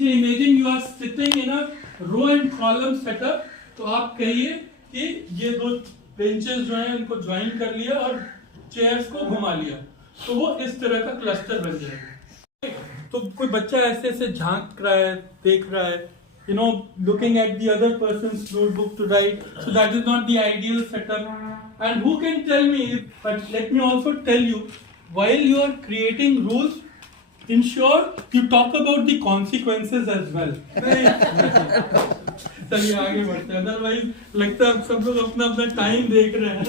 Imagine you are sitting in a row and column setup, तो आप कहिए कि ये दो बेंचेस जो हैं उनको ज्वाइन कर लिया और चेयर्स को घुमा लिया, तो वो इस तरह का क्लस्टर बन जाएगा। तो कोई बच्चा ऐसे ऐसे झांक रहा है, देख रहा है, looking at the other person's notebook to write, so that is not the ideal setup. And who can tell me, but let me also tell you, while you are creating rules, ensure you talk about the consequences as well. चलिए आगे बढ़ते हैं, otherwise लगता है सब लोग अपना अपना टाइम देख रहे हैं।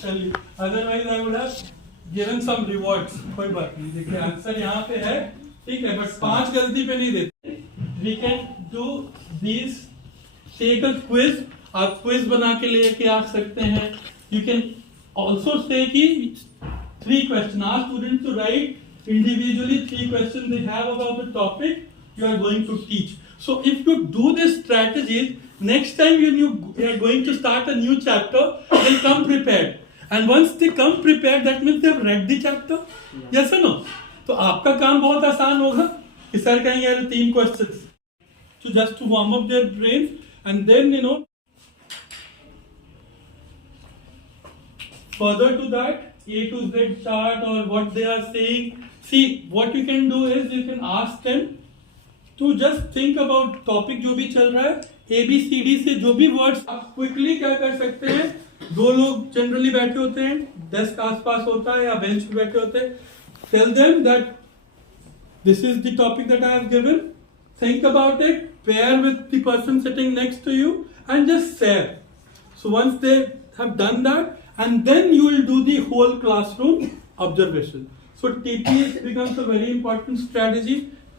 चलिए, otherwise I would have given some rewards. कोई बात नहीं, देखिए आंसर यहाँ पे है, ठीक है, बट 5 गलती पे नहीं देते। We can do this, take a quiz, आप क्विज बना के लेके आ सकते हैं। यू कैन ऑल्सो से कि 3 question, ask student to write individually 3 questions they have about the topic you are going to teach. So if you do this strategies, next time when you are going to start a new chapter, they come prepared, and once they come prepared, that means they have read the chapter. Yes or no? तो आपका काम बहुत आसान होगा कि sir कहेंगे यार 3 questions, so just to warm up their brains, and then further to that A to Z chart or what they are saying. See, what you can do is you can ask them to just think about topic जो भी चल रहा है, ABCD से जो भी words आप quickly क्या कर सकते हैं। 2 लोग जनरली बैठे होते हैं, डेस्क आसपास होता है या बेंच पे बैठे होते हैं। Tell them that this is the topic that I have given. Think about it, pair with the person sitting next to you, and just share. So once they have done that, and then you will do the whole classroom observation. So TPS becomes a very important strategy.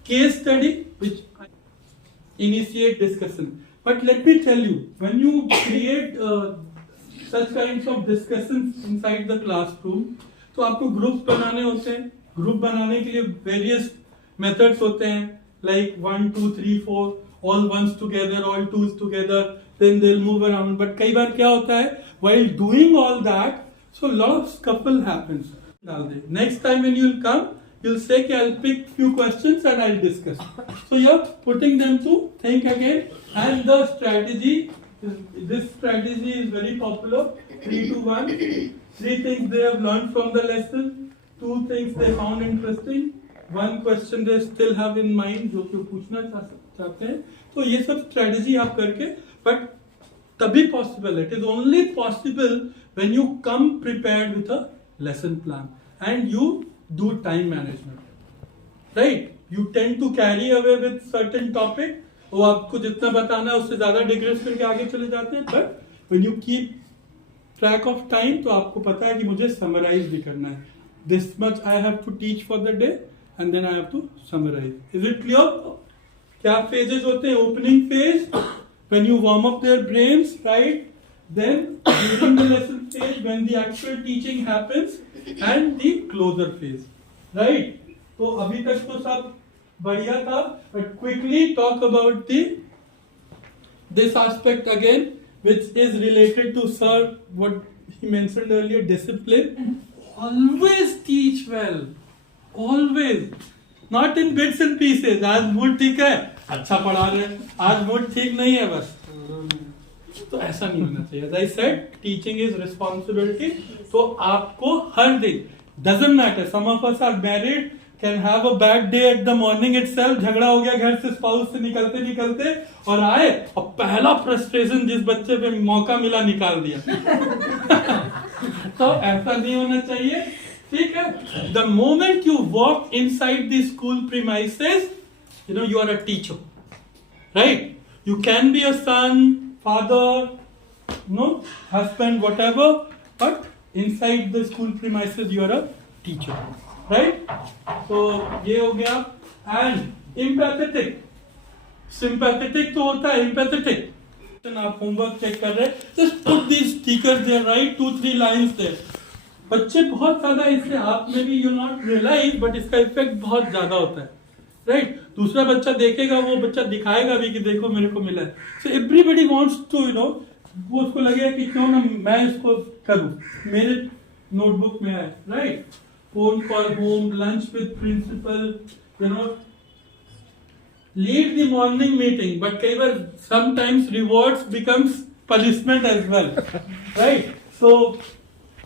Case study, which initiate discussion. But let me tell you, when you create such kinds of discussions inside the classroom, तो आपको groups बनाने होते हैं। Group बनाने के लिए various methods होते हैं, like 1, 2, 3, 4, all ones together, all twos together, then they'll move around. But कई बार क्या होता है, while doing all that, so lot of scuffle happens. Next time when you'll come, you'll say कि I'll pick few questions and I'll discuss. So you're putting them to think again, and the strategy, this strategy is very popular. 3 to 1. 3 things they have learned from the lesson, 2 things they found interesting, 1 question they still have in mind जो कि पूछना चाहते हैं। तो ये सब strategy आप करके, but तभी possible. It is only possible when you come prepared with a lesson plan and you do time management, right? You tend to carry away with certain topic, वो आपको जितना बताना है उससे ज्यादा डिग्रेस करके आगे चले जाते हैं, but when you keep track of time, तो आपको पता है कि मुझे summarize भी करना है, this much I have to teach for the day and then I have to summarize. Is it clear? क्या phases होते हैं? Opening phase, when you warm up their brains, right? Then during the lesson phase, when the actual teaching happens, and the closer phase, right? तो अभी तक तो सब बढ़िया था, but quickly talk about this aspect again, which is related to sir what he mentioned earlier, discipline. Always teach well, always, not in bits and pieces. आज mood ठीक है, अच्छा पढ़ा रहे हैं, आज मूड ठीक नहीं है, बस तो ऐसा नहीं होना चाहिए। As I said, teaching is responsibility. तो आपको हर दिन, doesn't matter, some of us are married, can have a bad day at the morning itself, झगड़ा हो गया घर से spouse से निकलते निकलते, और आए और पहला frustration जिस बच्चे पे मौका मिला निकाल दिया। तो ऐसा नहीं होना चाहिए, ठीक है? The moment you walk inside the school premises, you are a teacher, right? You can be a son, father, husband, whatever, but inside the school premises you are a teacher, right? So ये हो गया। And empathetic, sympathetic तो होता है, empathetic, आप homework check कर रहे हैं, just put these stickers there, right? 2-3 lines there. बच्चे बहुत ज्यादा इससे आप में भी you not realize, but इसका इफेक्ट बहुत ज्यादा होता है, राइट? दूसरा बच्चा देखेगा, वो बच्चा दिखाएगा भी कि देखो मेरे को मिला है। सो एवरीबडी वांट्स टू वो उसको लगेगा कि क्यों ना मैं इसको करूं, मेरे नोटबुक में है, right? Phone call home, lunch with principal, lead the morning meeting, but कई बार sometimes rewards becomes punishment as well, right? So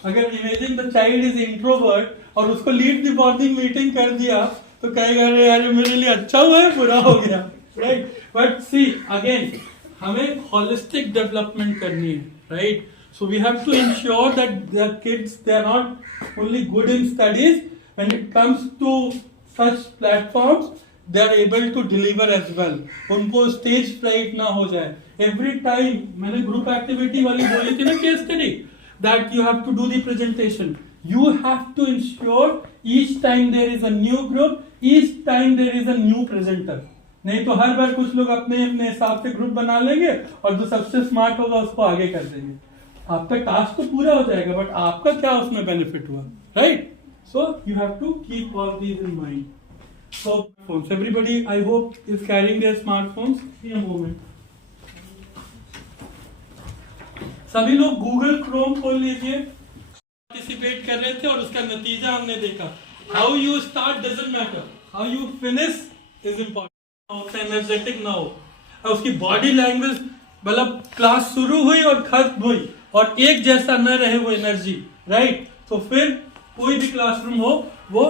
अगर imagine the child is introvert और उसको लीड द मॉर्निंग मीटिंग कर दिया तो कहेगा अरे यार मेरे लिए अच्छा हुआ है बुरा हो गया, राइट? बट सी अगेन हमें होलिस्टिक डेवलपमेंट करनी है, right? So we have to ensure that the kids, they are not only good in studies, when it comes to such platforms they are able to deliver as well. उनको stage fright ना हो जाए. Every time मैंने group activity वाली बोली थी ना case study, that you have to do the presentation. You have to ensure each time there is a new group, each time there is a new presenter. नहीं तो हर बार कुछ लोग अपने अपने हिसाब से ग्रुप बना लेंगे और जो सबसे स्मार्ट होगा उसको आगे कर देंगे. आपका टास्क तो पूरा हो जाएगा बट आपका क्या उसमें बेनिफिट हुआ, right? So you have to keep all these in mind. So phones, everybody I hope is carrying their smartphones. In a moment सभी लोग गूगल क्रोम खोल लीजिए. पार्टिसिपेट कर रहे थे और उसका नतीजा हमने देखा. How you start doesn't matter, how you finish is important. Energetic ना हो, उसकी बॉडी लैंग्वेज, मतलब क्लास शुरू हुई और खत्म हुई और एक जैसा न रहे वो एनर्जी, राइट? तो फिर कोई भी क्लासरूम हो वो